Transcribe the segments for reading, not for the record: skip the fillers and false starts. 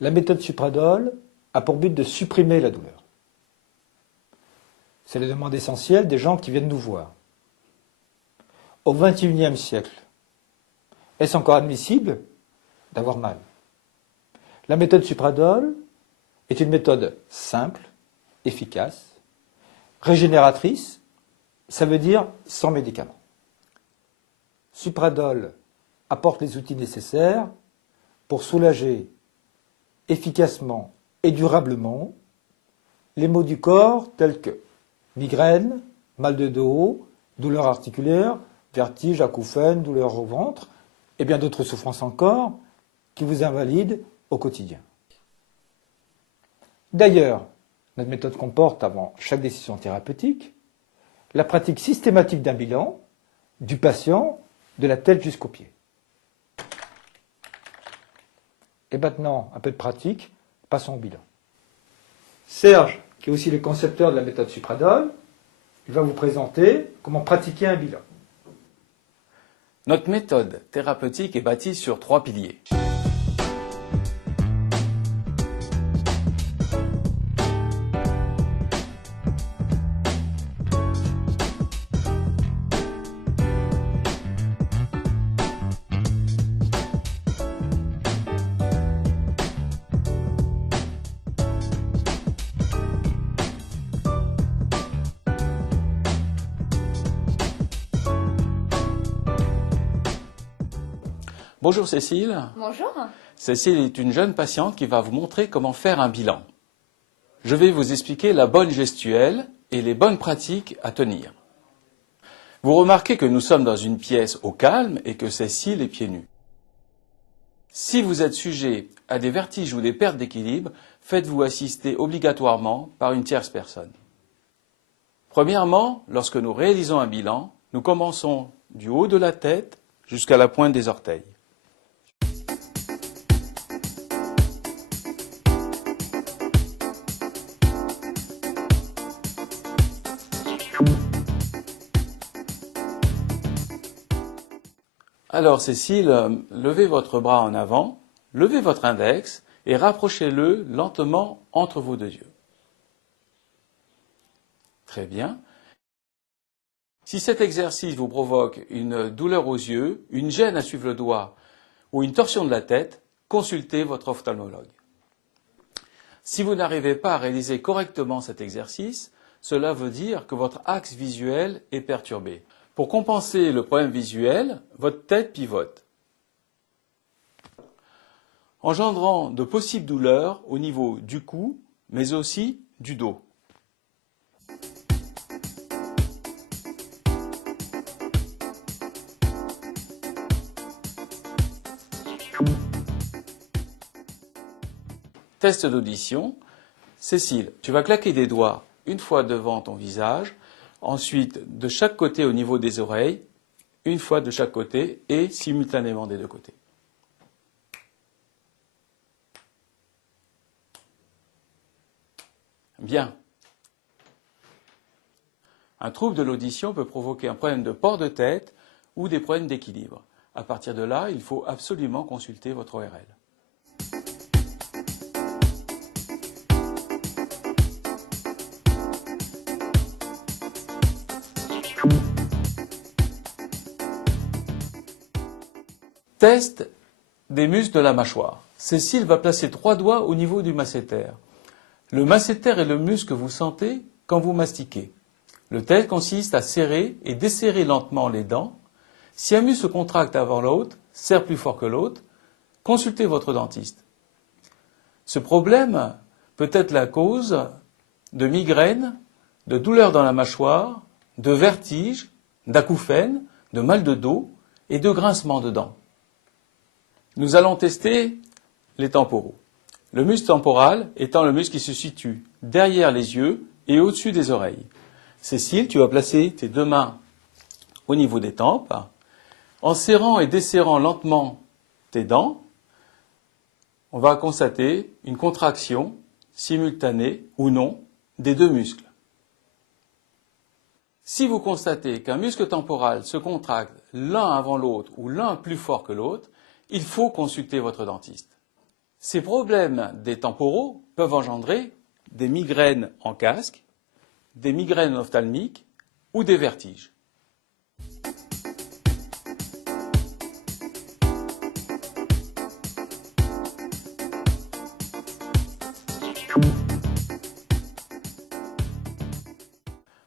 La méthode Supradol a pour but de supprimer la douleur. C'est la demande essentielle des gens qui viennent nous voir. Au XXIe siècle, est-ce encore admissible d'avoir mal? La méthode Supradol est une méthode simple, efficace, régénératrice, ça veut dire sans médicaments. Supradol apporte les outils nécessaires pour soulager efficacement et durablement les maux du corps tels que migraine, mal de dos, douleurs articulaires, vertiges, acouphènes, douleurs au ventre et bien d'autres souffrances encore qui vous invalident au quotidien. D'ailleurs, notre méthode comporte, avant chaque décision thérapeutique, la pratique systématique d'un bilan du patient de la tête jusqu'aux pieds. Et maintenant, un peu de pratique, passons au bilan. Serge, qui est aussi le concepteur de la méthode Supradol, il va vous présenter comment pratiquer un bilan. Notre méthode thérapeutique est bâtie sur 3 piliers. Bonjour Cécile. Bonjour. Cécile est une jeune patiente qui va vous montrer comment faire un bilan. Je vais vous expliquer la bonne gestuelle et les bonnes pratiques à tenir. Vous remarquez que nous sommes dans une pièce au calme et que Cécile est pieds nus. Si vous êtes sujet à des vertiges ou des pertes d'équilibre, faites-vous assister obligatoirement par une tierce personne. Premièrement, lorsque nous réalisons un bilan, nous commençons du haut de la tête jusqu'à la pointe des orteils. Alors Cécile, levez votre bras en avant, levez votre index et rapprochez-le lentement entre vos deux yeux. Très bien. Si cet exercice vous provoque une douleur aux yeux, une gêne à suivre le doigt ou une torsion de la tête, consultez votre ophtalmologue. Si vous n'arrivez pas à réaliser correctement cet exercice, cela veut dire que votre axe visuel est perturbé. Pour compenser le problème visuel, votre tête pivote, engendrant de possibles douleurs au niveau du cou, mais aussi du dos. Test d'audition. Cécile, tu vas claquer des doigts une fois devant ton visage, ensuite de chaque côté au niveau des oreilles, une fois de chaque côté et simultanément des deux côtés. Bien. Un trouble de l'audition peut provoquer un problème de port de tête ou des problèmes d'équilibre. À partir de là, il faut absolument consulter votre ORL. Test des muscles de la mâchoire. Cécile va placer 3 doigts au niveau du masséter. Le masséter est le muscle que vous sentez quand vous mastiquez. Le test consiste à serrer et desserrer lentement les dents. Si un muscle se contracte avant l'autre, serre plus fort que l'autre, consultez votre dentiste. Ce problème peut être la cause de migraines, de douleurs dans la mâchoire, de vertiges, d'acouphènes, de mal de dos et de grincements de dents. Nous allons tester les temporaux. Le muscle temporal étant le muscle qui se situe derrière les yeux et au-dessus des oreilles. Cécile, tu vas placer tes 2 mains au niveau des tempes. En serrant et desserrant lentement tes dents, on va constater une contraction simultanée ou non des 2 muscles. Si vous constatez qu'un muscle temporal se contracte l'un avant l'autre ou l'un plus fort que l'autre, il faut consulter votre dentiste. Ces problèmes des temporaux peuvent engendrer des migraines en casque, des migraines ophtalmiques ou des vertiges.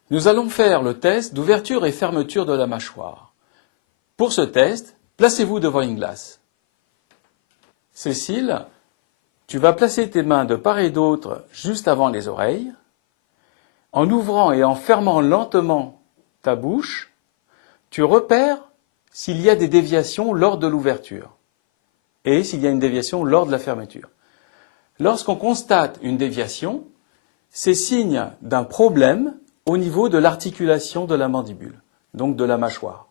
Nous allons faire le test d'ouverture et fermeture de la mâchoire. Pour ce test, placez-vous devant une glace. Cécile, tu vas placer tes mains de part et d'autre juste avant les oreilles. En ouvrant et en fermant lentement ta bouche, tu repères s'il y a des déviations lors de l'ouverture et s'il y a une déviation lors de la fermeture. Lorsqu'on constate une déviation, c'est signe d'un problème au niveau de l'articulation de la mandibule, donc de la mâchoire.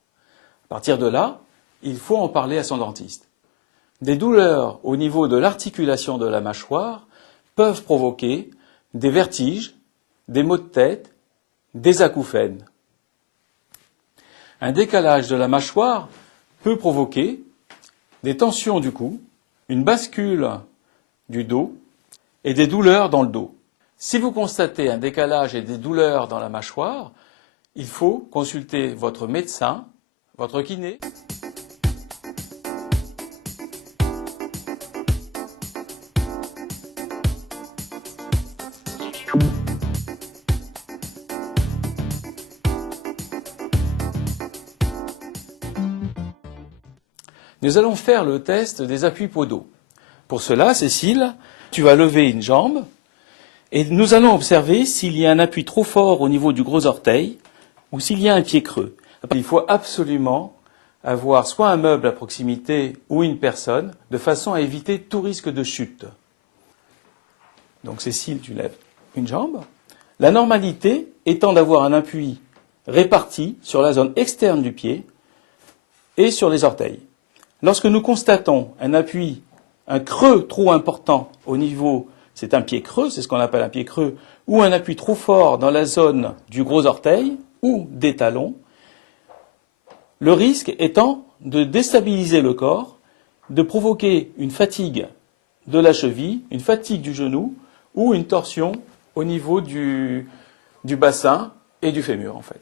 À partir de là, il faut en parler à son dentiste. Des douleurs au niveau de l'articulation de la mâchoire peuvent provoquer des vertiges, des maux de tête, des acouphènes. Un décalage de la mâchoire peut provoquer des tensions du cou, une bascule du dos et des douleurs dans le dos. Si vous constatez un décalage et des douleurs dans la mâchoire, il faut consulter votre médecin, votre kiné. Nous allons faire le test des appuis podaux. Pour cela, Cécile, tu vas lever une jambe et nous allons observer s'il y a un appui trop fort au niveau du gros orteil ou s'il y a un pied creux. Il faut absolument avoir soit un meuble à proximité ou une personne de façon à éviter tout risque de chute. Donc Cécile, tu lèves une jambe. La normalité étant d'avoir un appui réparti sur la zone externe du pied et sur les orteils. Lorsque nous constatons un appui, un creux trop important au niveau, c'est un pied creux, c'est ce qu'on appelle un pied creux, ou un appui trop fort dans la zone du gros orteil ou des talons, le risque étant de déstabiliser le corps, de provoquer une fatigue de la cheville, une fatigue du genou ou une torsion au niveau du bassin et du fémur en fait.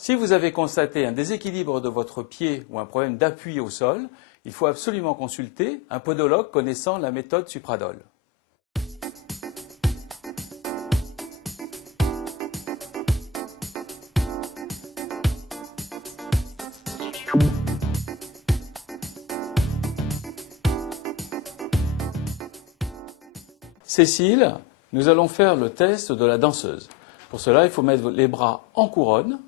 Si vous avez constaté un déséquilibre de votre pied ou un problème d'appui au sol, il faut absolument consulter un podologue connaissant la méthode Supradol. Cécile, nous allons faire le test de la danseuse. Pour cela, il faut mettre les bras en couronne.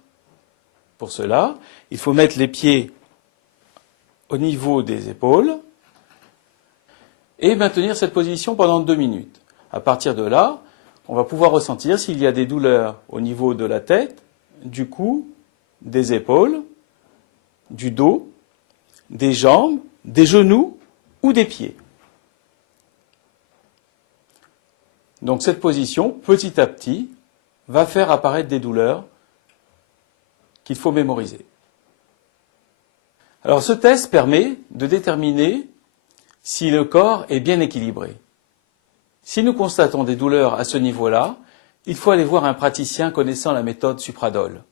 Pour cela, il faut mettre les pieds au niveau des épaules et maintenir cette position pendant 2 minutes. À partir de là, on va pouvoir ressentir s'il y a des douleurs au niveau de la tête, du cou, des épaules, du dos, des jambes, des genoux ou des pieds. Donc cette position, petit à petit, va faire apparaître des douleurs qu'il faut mémoriser. Alors ce test permet de déterminer si le corps est bien équilibré. Si nous constatons des douleurs à ce niveau-là, il faut aller voir un praticien connaissant la méthode Supradol.